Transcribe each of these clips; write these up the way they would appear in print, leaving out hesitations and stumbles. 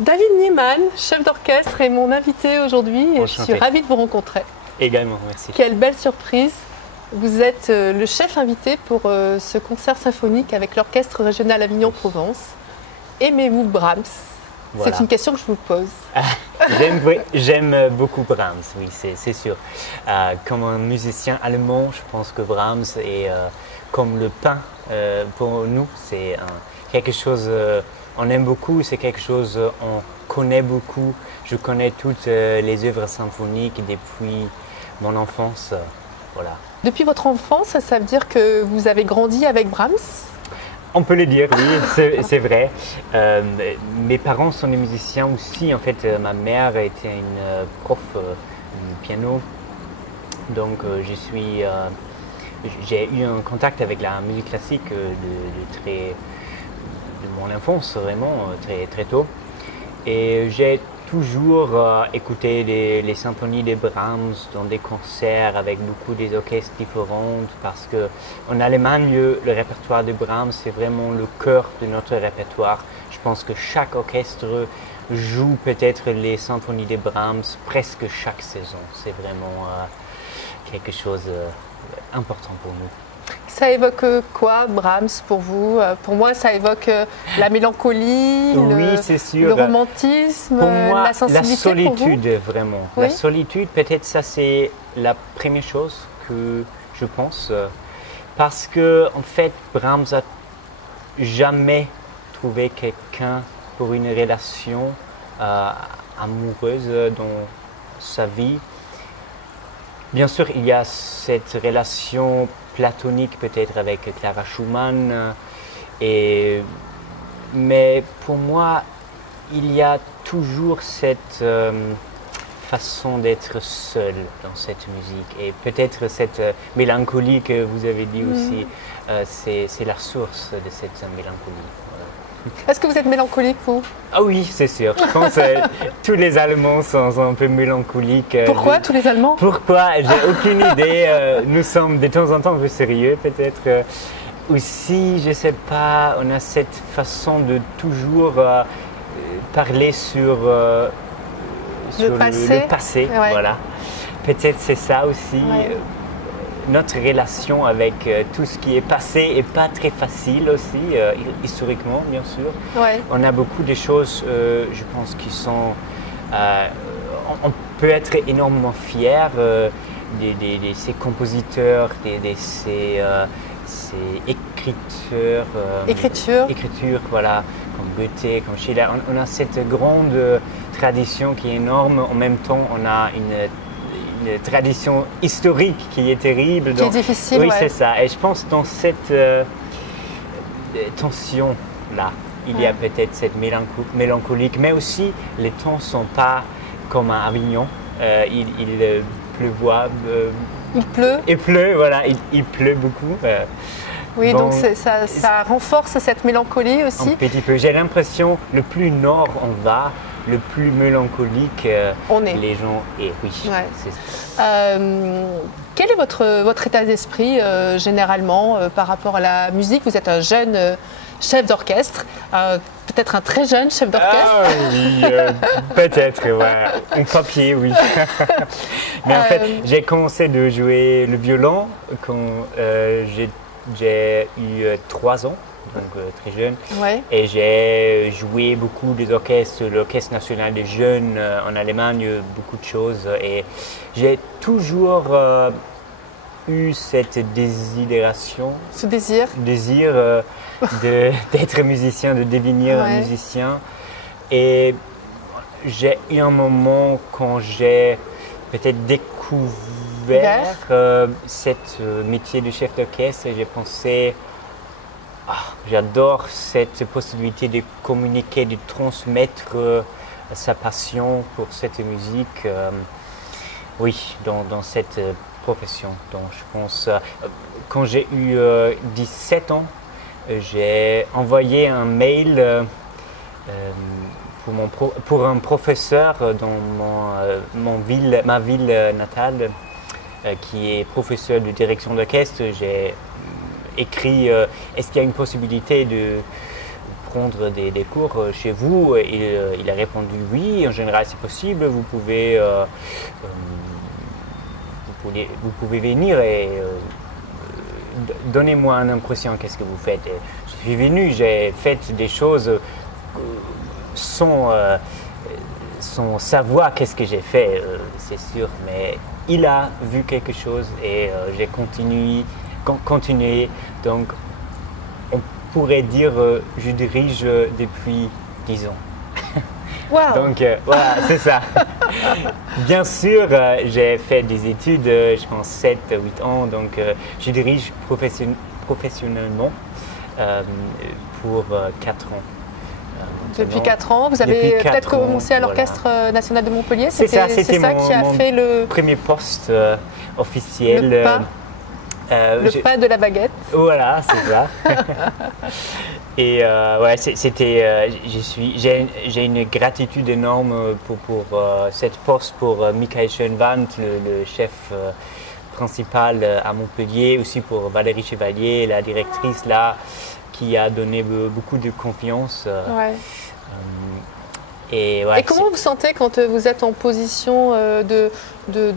David Niemann, chef d'orchestre, est mon invité aujourd'hui et je Enchanté. suis ravie de vous rencontrer. Également, merci. Quelle belle surprise! Vous êtes le chef invité pour ce concert symphonique avec l'Orchestre régional Avignon-Provence. Aimez-vous Brahms? Voilà. C'est une question que je vous pose. J'aime beaucoup Brahms, oui, c'est sûr. Comme un musicien allemand, je pense que Brahms est comme le pain pour nous. C'est quelque chose on aime beaucoup, c'est quelque chose on connaît beaucoup. Je connais toutes les œuvres symphoniques depuis mon enfance. Voilà. Depuis votre enfance, ça veut dire que vous avez grandi avec Brahms? On peut le dire, oui, c'est vrai. Mes parents sont des musiciens aussi. En fait, ma mère était une prof de piano. Donc, j'ai eu un contact avec la musique classique de mon enfance, vraiment, très tôt. Et j'ai toujours écouté les symphonies de Brahms dans des concerts avec beaucoup des orchestres différents parce qu'en Allemagne, le répertoire de Brahms, c'est vraiment le cœur de notre répertoire. Je pense que chaque orchestre joue peut-être les symphonies de Brahms presque chaque saison. C'est vraiment quelque chose d'important pour nous. Ça évoque quoi, Brahms, pour vous? Pour moi, ça évoque la mélancolie, oui, c'est sûr. le romantisme, pour moi, la sensibilité. La solitude, vraiment. Oui. La solitude, peut-être ça c'est la première chose que je pense. Parce que, en fait, Brahms a jamais trouvé quelqu'un pour une relation amoureuse dans sa vie. Bien sûr, il y a cette relation platonique peut-être avec Clara Schumann, mais pour moi, il y a toujours cette façon d'être seul dans cette musique et peut-être cette mélancolie que vous avez dit aussi, c'est la source de cette mélancolie. Est-ce que vous êtes mélancolique, vous? Ah oui, c'est sûr. Je pense que tous les Allemands sont un peu mélancoliques. Pourquoi tous les Allemands? Pourquoi? J'ai aucune idée. Nous sommes de temps en temps un peu sérieux, peut-être. Aussi, je ne sais pas, on a cette façon de toujours parler sur le passé. Ouais. Voilà. Peut-être c'est ça aussi. Ouais. Notre relation avec tout ce qui est passé n'est pas très facile aussi, historiquement bien sûr. Ouais. On a beaucoup de choses, je pense, qui sont... on peut être énormément fiers de ces compositeurs, de ces écritures. Écriture, voilà, comme Goethe, comme Schiller. On a cette grande tradition qui est énorme. En même temps, on a une tradition historique qui est terrible. Qui est difficile, oui, ouais. c'est ça. Et je pense dans cette tension-là, il y a peut-être cette mélancolique, mais aussi les temps ne sont pas comme à Avignon. Il pleuvoit. Il pleut, voilà, il pleut beaucoup. Oui, donc ça renforce cette mélancolie aussi. Un petit peu. J'ai l'impression, le plus nord on va, le plus mélancolique les gens est. Oui. Ouais. Quel est votre état d'esprit généralement par rapport à la musique? Vous êtes un jeune chef d'orchestre, peut-être un très jeune chef d'orchestre. Ah oui, peut-être, ouais. En papier, oui. Mais en fait, j'ai commencé de jouer le violon quand j'ai eu 3 ans. Donc très jeune. Ouais. Et j'ai joué beaucoup des orchestres, l'Orchestre national des jeunes en Allemagne, beaucoup de choses. Et j'ai toujours eu cette désiration. Ce désir. D'être musicien, de devenir musicien. Et j'ai eu un moment quand j'ai peut-être découvert ce métier de chef d'orchestre et j'ai pensé... j'adore cette possibilité de communiquer, de transmettre sa passion pour cette musique, dans cette profession. Donc je pense, quand j'ai eu 17 ans, j'ai envoyé un mail pour un professeur dans ma ville natale, qui est professeur de direction d'orchestre. J'ai écrit est-ce qu'il y a une possibilité de prendre des cours chez vous? Il a répondu oui, en général c'est possible, vous pouvez venir et donnez-moi une impression, qu'est-ce que vous faites? Et je suis venu, j'ai fait des choses sans savoir qu'est-ce que j'ai fait, c'est sûr, mais il a vu quelque chose et j'ai continué. Donc, on pourrait dire je dirige depuis 10 ans. Wow. Donc, voilà, c'est ça. Bien sûr, j'ai fait des études, je pense 7-8 ans, donc je dirige professionnellement pour 4 ans. Depuis 4 ans, vous avez peut-être commencé à l'Orchestre national de Montpellier. C'est ça qui a fait le premier poste officiel. Le pas de la baguette. Voilà, c'est ça. Et ouais, j'ai une gratitude énorme pour cette poste, pour Michael Schoenwandt, le chef principal à Montpellier, aussi pour Valérie Chevalier, la directrice là, qui a donné beaucoup de confiance. Ouais. Et comment vous sentez quand vous êtes en position de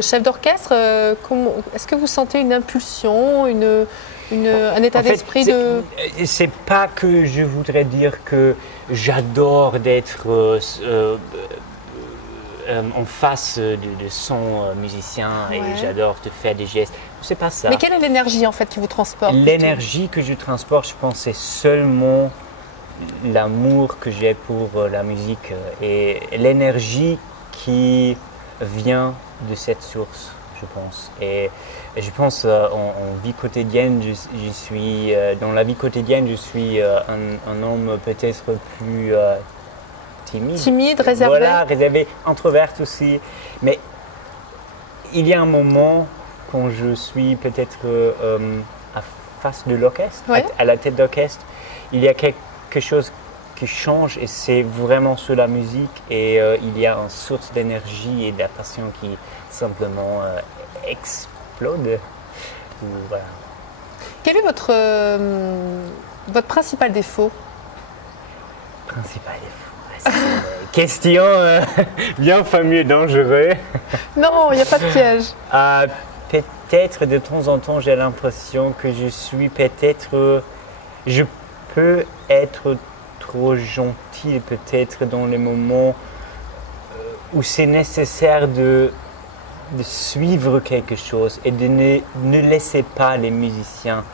chef d'orchestre? Est-ce que vous sentez une impulsion, un état d'esprit C'est pas que je voudrais dire que j'adore d'être en face de son musicien et j'adore de faire des gestes. C'est pas ça. Mais quelle est l'énergie en fait qui vous transporte? L'énergie que je transporte, je pense, c'est seulement l'amour que j'ai pour la musique et l'énergie qui vient de cette source, je pense. Et je pense en vie quotidienne, dans la vie quotidienne, je suis un homme peut-être plus timide. Timide, réservé. Voilà, réservé, introverte aussi. Mais il y a un moment quand je suis peut-être à face de l'orchestre, à la tête d'orchestre, il y a quelque chose qui change et c'est vraiment sur la musique et il y a une source d'énergie et de la passion qui simplement explode. Voilà. Quel est votre principal défaut? Principal défaut, c'est une question bien fameuse, dangereuse. Non, il n'y a pas de piège. Peut-être de temps en temps j'ai l'impression que je peux être trop gentil peut-être dans les moments où c'est nécessaire de suivre quelque chose et de ne laisser pas les musiciens.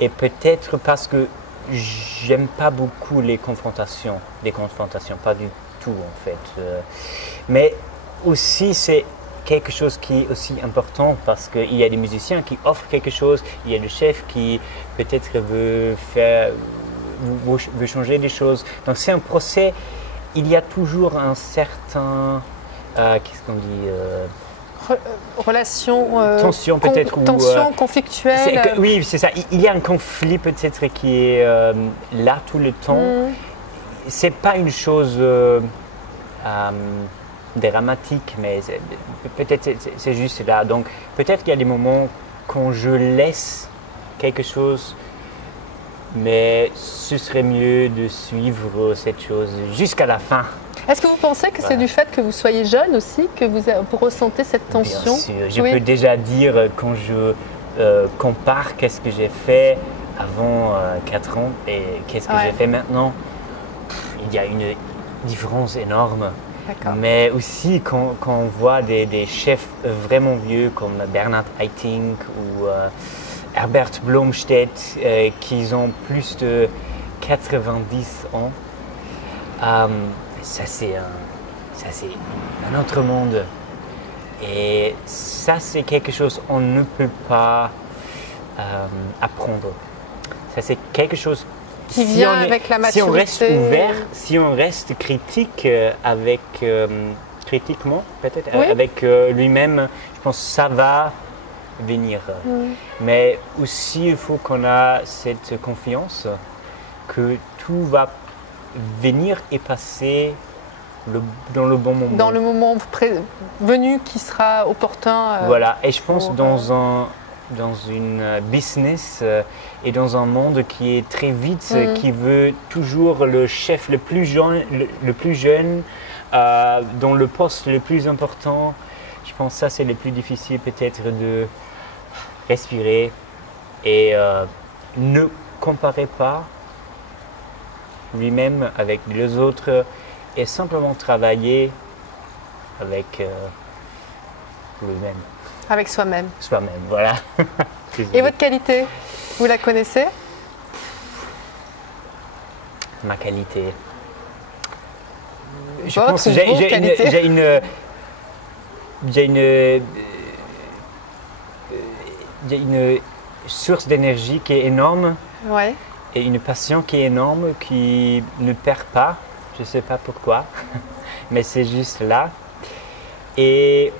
Et peut-être parce que j'aime pas beaucoup les confrontations, pas du tout en fait. Mais aussi c'est quelque chose qui est aussi important parce qu'il y a des musiciens qui offrent quelque chose, il y a le chef qui peut-être veut changer des choses. Donc c'est un procès, il y a toujours un certain, qu'est-ce qu'on dit relation, tension peut-être. Tension conflictuelle. Oui, c'est ça. Il y a un conflit peut-être qui est là tout le temps. C'est pas une chose dramatique, mais peut-être c'est juste là. Donc peut-être qu'il y a des moments quand je laisse quelque chose, mais ce serait mieux de suivre cette chose jusqu'à la fin. Est-ce que vous pensez que c'est du fait que vous soyez jeune aussi que vous ressentez cette tension? Bien sûr. Je peux déjà dire quand je compare qu'est-ce que j'ai fait avant 4 ans et qu'est-ce que j'ai fait maintenant, il y a une différence énorme. Mais aussi quand on voit des chefs vraiment vieux comme Bernard Haitink ou Herbert Blomstedt qui ont plus de 90 ans, ça c'est un autre monde. Et ça c'est quelque chose qu'on ne peut pas apprendre. Ça c'est quelque chose qui vient avec la maturité. Si on reste ouvert, si on reste critique critiquement peut-être avec lui-même, je pense que ça va venir. Mais aussi il faut qu'on a cette confiance que tout va venir et passer dans le bon moment. Dans le moment venu qui sera opportun. Voilà, et je pense dans un dans une business et dans un monde qui est très vite, qui veut toujours le chef le plus jeune dans le poste le plus important. Je pense que ça c'est le plus difficile peut-être de respirer et ne comparer pas lui-même avec les autres et simplement travailler avec lui-même. Avec soi-même. Soi-même, voilà. Et votre qualité, vous la connaissez? Ma qualité. Je Votre pense que ou vos qualités? j'ai une source d'énergie qui est énorme Ouais. et une passion qui est énorme qui ne perd pas. Je ne sais pas pourquoi, mais c'est juste là. Et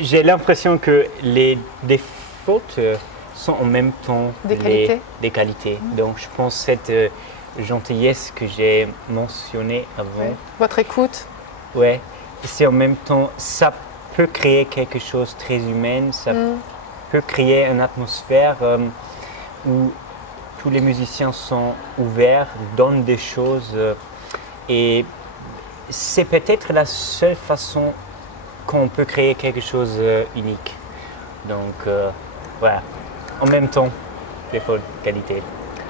j'ai l'impression que les défauts sont en même temps des qualités. Donc je pense que cette gentillesse que j'ai mentionnée avant. Ouais. Votre écoute? Ouais, c'est en même temps, ça peut créer quelque chose de très humain, ça peut créer une atmosphère où tous les musiciens sont ouverts, donnent des choses et c'est peut-être la seule façon qu'on peut créer quelque chose unique. Donc voilà, en même temps, des bonnes qualités.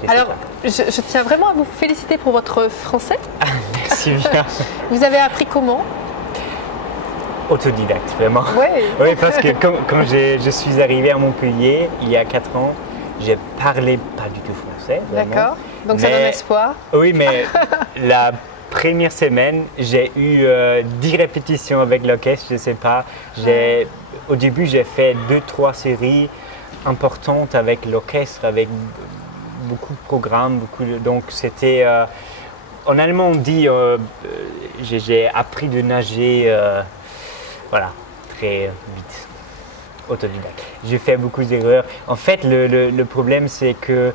Alors, je tiens vraiment à vous féliciter pour votre français. Merci bien. Vous avez appris comment? Autodidacte, vraiment. Ouais. Oui, parce que quand je suis arrivé à Montpellier, il y a 4 ans, je parlais pas du tout français. D'accord, donc ça donne espoir. Oui, mais la première semaine, j'ai eu 10 répétitions avec l'orchestre, je ne sais pas. Au début, j'ai fait 2-3 séries importantes avec l'orchestre, avec beaucoup de programmes. Donc c'était, en allemand on dit, j'ai appris de nager, voilà, très vite, autodidacte. J'ai fait beaucoup d'erreurs. En fait, le problème c'est que,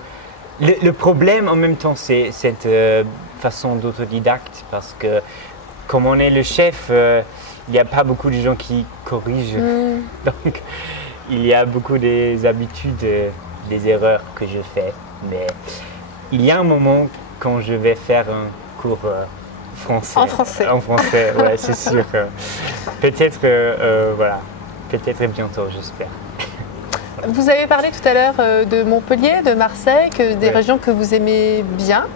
le problème en même temps c'est cette façon d'autodidacte parce que comme on est le chef, il n'y a pas beaucoup de gens qui corrigent. Donc il y a beaucoup des habitudes, des erreurs que je fais. Mais il y a un moment quand je vais faire un cours français. En français. En français, ouais, c'est sûr. Peut-être, voilà, peut-être bientôt, j'espère. Vous avez parlé tout à l'heure de Montpellier, de Marseille, des régions que vous aimez bien.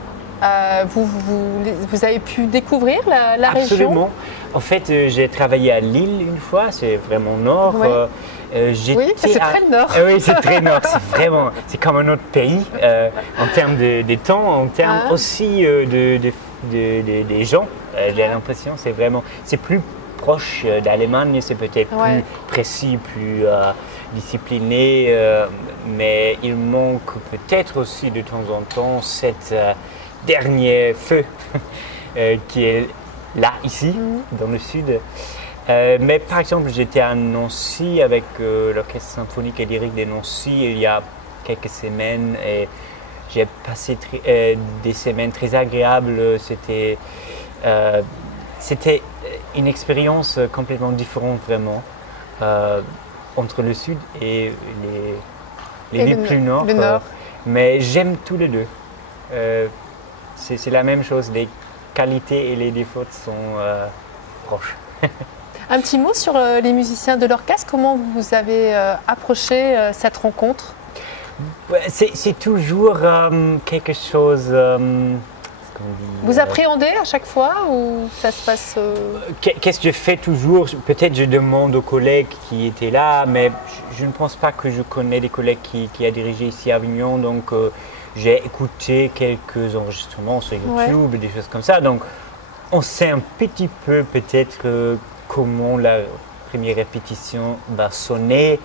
Vous avez pu découvrir la région? Absolument. En fait, j'ai travaillé à Lille une fois, c'est vraiment nord. Ouais. Oui, c'est très le nord. Oui, c'est très nord, c'est comme un autre pays en termes de temps, en termes aussi des gens. J'ai l'impression c'est plus proche d'Allemagne, c'est peut-être plus précis, plus discipliné, mais il manque peut-être aussi de temps en temps cet dernier feu qui est là, ici, dans le sud. Mais par exemple, j'étais à Nancy avec l'Orchestre symphonique et lyrique de Nancy il y a quelques semaines et j'ai passé des semaines très agréables. C'était une expérience complètement différente vraiment entre le sud et les villes plus nord. Mais j'aime tous les deux. C'est la même chose, les qualités et les défauts sont proches. Un petit mot sur les musiciens de l'orchestre, comment vous avez approché cette rencontre? C'est toujours quelque chose... vous appréhendez à chaque fois ou ça se passe Qu'est-ce que je fais toujours? Peut-être je demande aux collègues qui étaient là, mais je ne pense pas que je connais des collègues qui a dirigé ici à Avignon, donc j'ai écouté quelques enregistrements sur YouTube, des choses comme ça, donc on sait un petit peu peut-être comment la première répétition va sonner,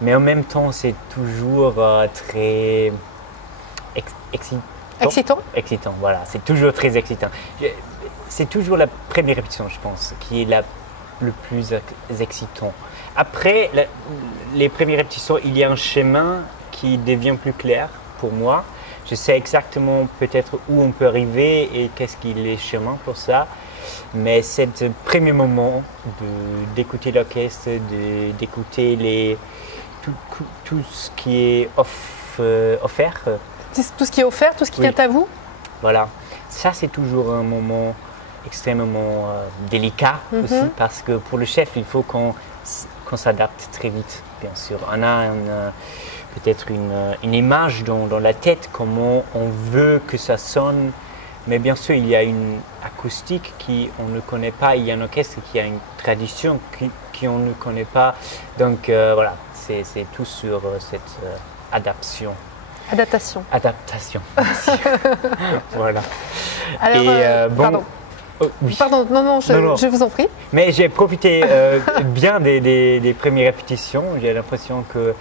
mais en même temps c'est toujours très excitant. Excitant, voilà, c'est toujours très excitant. C'est toujours la première répétition, je pense, qui est le plus excitant. Après les premières répétitions, il y a un chemin qui devient plus clair pour moi. Je sais exactement peut-être où on peut arriver et qu'est-ce qu'il est le chemin pour ça. Mais ce premier moment d'écouter l'orchestre, d'écouter tout ce qui est offert. Tout ce qui est offert, tout ce qui Oui. vient à vous? Voilà, ça c'est toujours un moment extrêmement délicat aussi parce que pour le chef, il faut qu'on s'adapte très vite, bien sûr. On a peut-être une image dans la tête, comment on veut que ça sonne, mais bien sûr, il y a une acoustique qu'on ne connaît pas, il y a un orchestre qui a une tradition qu'on ne connaît pas. Donc voilà, c'est tout sur cette adaptation. Adaptation. Adaptation, merci. Voilà. Alors, bon, pardon. oh, oui. Pardon, non, Non. je vous en prie. Mais j'ai profité bien des premières répétitions. J'ai l'impression que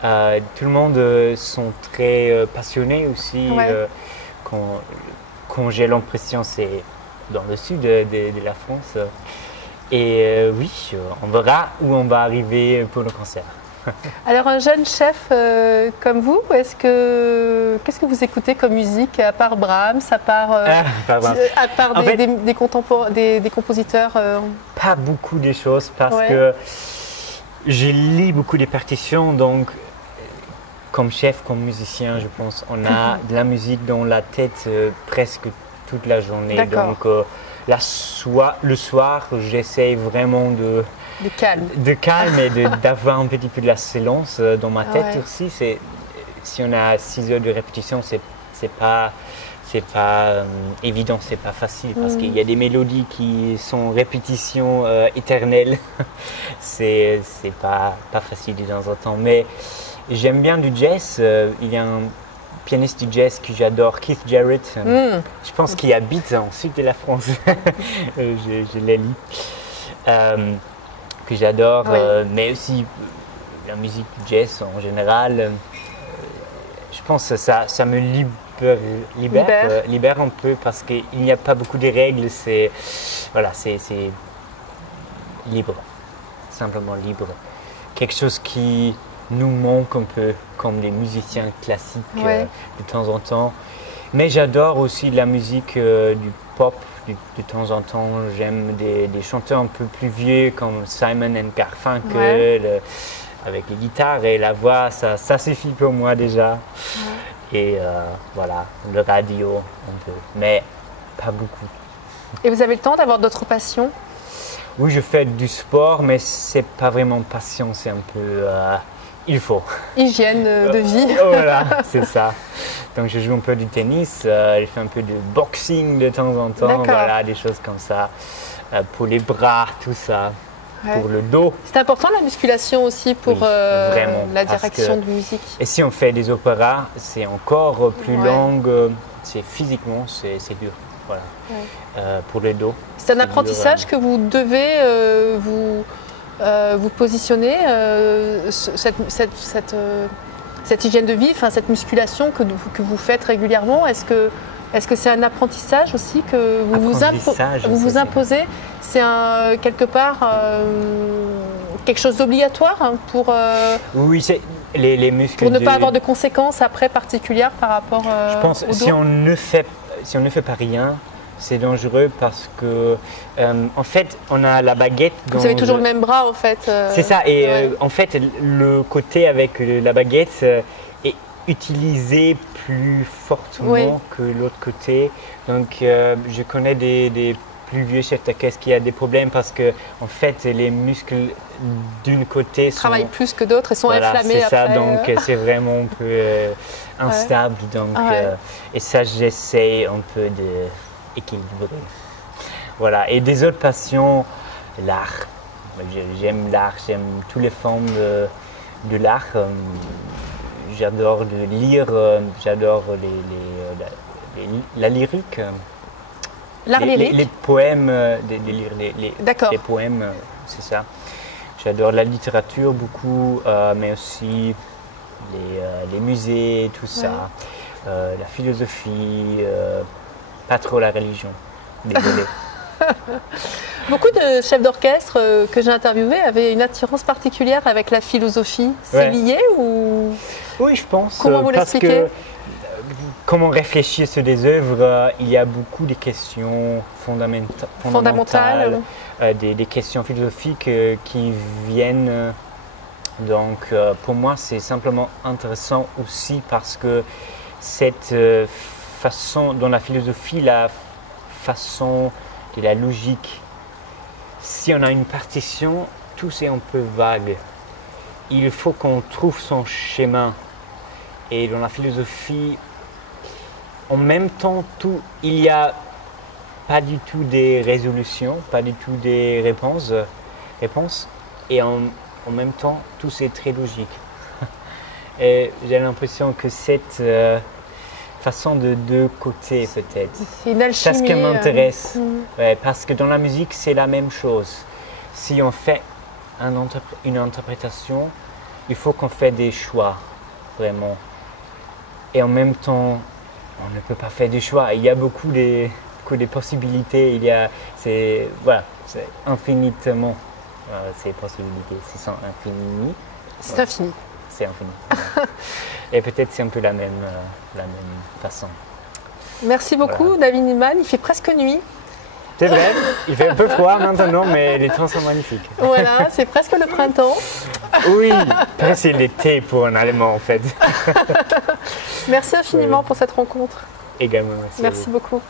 tout le monde sont très passionnés aussi. Ouais. Quand j'ai l'impression, c'est dans le sud de la France. Et oui, on verra où on va arriver pour le concert. Alors, un jeune chef comme vous, qu'est-ce que vous écoutez comme musique, à part Brahms, à part, à part En fait, des compositeurs pas beaucoup de choses parce Ouais. que je lis beaucoup de partitions, donc comme chef, comme musicien, je pense, on a de la musique dans la tête presque toute la journée. D'accord. Donc le soir, j'essaie vraiment de calme et d'avoir un petit peu de la silence dans ma tête Ouais. aussi. Si on a 6 heures de répétition, c'est pas évident, c'est pas facile parce qu'il y a des mélodies qui sont répétitions éternelles. c'est pas facile de temps en temps. Mais j'aime bien du jazz. Il y a un pianiste du jazz que j'adore, Keith Jarrett. Je pense qu'il habite en sud de la France. je l'ai lu. Que j'adore, Oui. mais aussi la musique du jazz en général. Je pense que ça me libère un peu parce qu'il n'y a pas beaucoup de règles. C'est libre, simplement libre. Quelque chose qui nous manque un peu, comme les musiciens classiques Ouais. de temps en temps. Mais j'adore aussi la musique du pop. De temps en temps, j'aime des chanteurs un peu plus vieux comme Simon and Garfunkel, Ouais. avec les guitares et la voix, ça suffit pour moi déjà. Ouais. Et voilà, le radio un peu, mais pas beaucoup. Et vous avez le temps d'avoir d'autres passions? Oui, je fais du sport, mais c'est pas vraiment passion, c'est un peu il faut. Hygiène de vie. Voilà, c'est ça. Donc je joue un peu du tennis, je fais un peu de boxing de temps en temps, voilà, des choses comme ça. Pour les bras, tout ça. Ouais. Pour le dos. C'est important la musculation aussi pour vraiment, la direction de musique. Et si on fait des opéras, c'est encore plus long, physiquement c'est dur. Voilà. Ouais. Pour le dos. C'est un apprentissage que vous devez vous positionner, cette hygiène de vie, cette musculation que vous faites régulièrement. Est-ce que c'est un apprentissage aussi que vous vous imposez? C'est quelque part quelque chose d'obligatoire pour, oui, c'est les muscles. Pour ne pas avoir de conséquences après particulières par rapport je pense au dos. Si on ne fait pas rien, c'est dangereux parce que en fait on a la baguette. Vous avez toujours le même bras en fait. C'est ça, et en fait le côté avec la baguette est utilisé plus fortement que l'autre côté. Donc je connais des plus vieux chefs d'orchestre qui a des problèmes parce que en fait les muscles d'une côté travaillent plus que d'autres et sont inflammés c'est après. Ça, donc c'est vraiment un peu instable. Donc, et ça j'essaie un peu d'équilibrer. Voilà, et des autres passions, l'art. J'aime l'art, j'aime toutes les formes de l'art. J'adore de lire, j'adore la lyrique. L'art lyrique. Les poèmes, lire les poèmes, c'est ça. J'adore la littérature beaucoup, mais aussi les musées, tout ça. La philosophie, pas trop la religion. Désolé. Beaucoup de chefs d'orchestre que j'ai interviewés avaient une attirance particulière avec la philosophie. C'est lié ou... Oui, je pense. Comment vous l'expliquez? Comment réfléchir sur des œuvres, il y a beaucoup de questions fondamentales, des questions philosophiques qui viennent Donc pour moi, c'est simplement intéressant aussi parce que cette façon, dans la philosophie, la façon de la logique, si on a une partition, tout c'est un peu vague. Il faut qu'on trouve son chemin. Et dans la philosophie, en même temps, il n'y a pas du tout des résolutions, pas du tout des réponses et en même temps, tout c'est très logique. Et j'ai l'impression que cette façon de deux côtés peut-être, C'est une alchimie. c'est ce qui m'intéresse. Ouais, parce que dans la musique, c'est la même chose. Si on fait une interprétation, il faut qu'on fasse des choix, vraiment. Et en même temps, on ne peut pas faire des choix. Il y a beaucoup de possibilités. C'est infinitement ces possibilités. Ce sont infinies. C'est infini. C'est infini. Et peut-être c'est un peu la même façon. Merci beaucoup, David Niemann. Il fait presque nuit. C'est vrai, il fait un peu froid maintenant, mais les temps sont magnifiques. Voilà, c'est presque le printemps. Oui, c'est l'été pour un Allemand en fait. Merci infiniment pour cette rencontre. Également, Merci beaucoup.